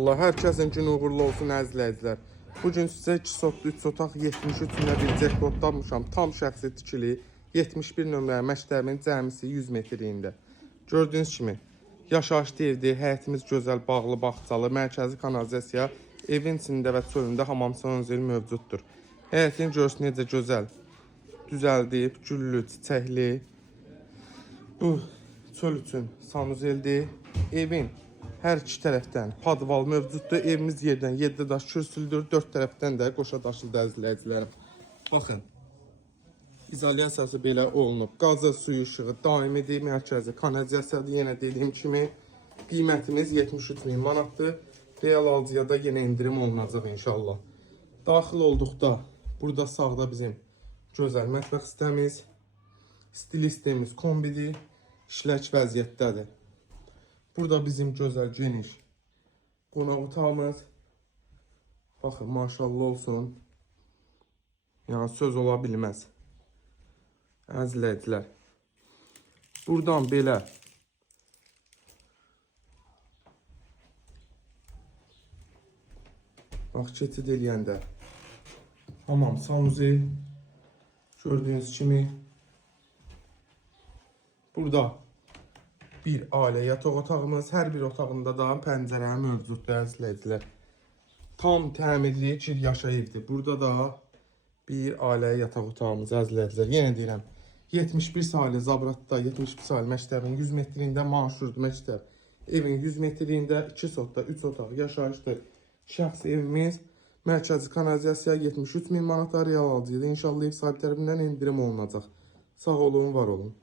Allah hər kəsin günü uğurlu olsun əzizləyicilər. Bugün sizə 2 sotlu 3 otaq 73 ilə bir cekpot tapmışam. Tam şəxsi tikili 71 nömrəli məktəbin cəmisi 100 metrliyində. Gördüyünüz kimi yaşayışlı evdir, həyətimiz gözəl, bağlı, bağçalı, mərkəzi kanalizasiya, evin içində və çölündə hamam sanuzel mövcuddur. Həyətin görürsünüz necə gözəl, düzəldib, güllü, çiçəkli. Bu çöl üçün sanuzeldir. Evin hər iki tərəfdən padval mövcuddur. Evimiz yerdən 7 daş kürsülüdür. 4 tərəfdən də qoşa daşlıdır əzizləyicilərim. Baxın. İzolyasiyası belə olunub. Qazı, suyu, işığı daimidir. Mərkəzi kanalizasiyadır. Yenə dediyim kimi qiymətimiz 73 min manatdır. Real alıcıya da yenə indirim olunacaq inşallah. Daxil olduqda burada sağda bizim gözəl mətbəx sistemimiz, stil sistemimiz kombidir. İşlək vəziyyətdədir. Burada bizim gözəl geniş qonaq otağımız. Baxın, maşallah olsun. Yəni söz ola bilməz. Əzizləyicilər. Buradan belə bax, keçid eləyəndə hamam sanuzel gördüyünüz kimi. Burada bir ailə yataq otağımız, hər bir otağında da pəncərə mövcuddur əzizləyicilər. Tam təmirli bir yaşa evdir. Burada da bir ailə yataq otağımız əzizləyicilər. Yenə deyirəm, 71 saylı Zabratda, 71 saylı məktəbin 100 metrliyində marşrut məktəb. Evin 100 metrliyində 2 sotda 3 otaq yaşayışdır. Şəxsi evimiz, mərkəzi kanalizasiya 73 min manata real alıcıdır. İnşallah ev sahibi tərəfindən indirim olunacaq. Sağ olun, var olun.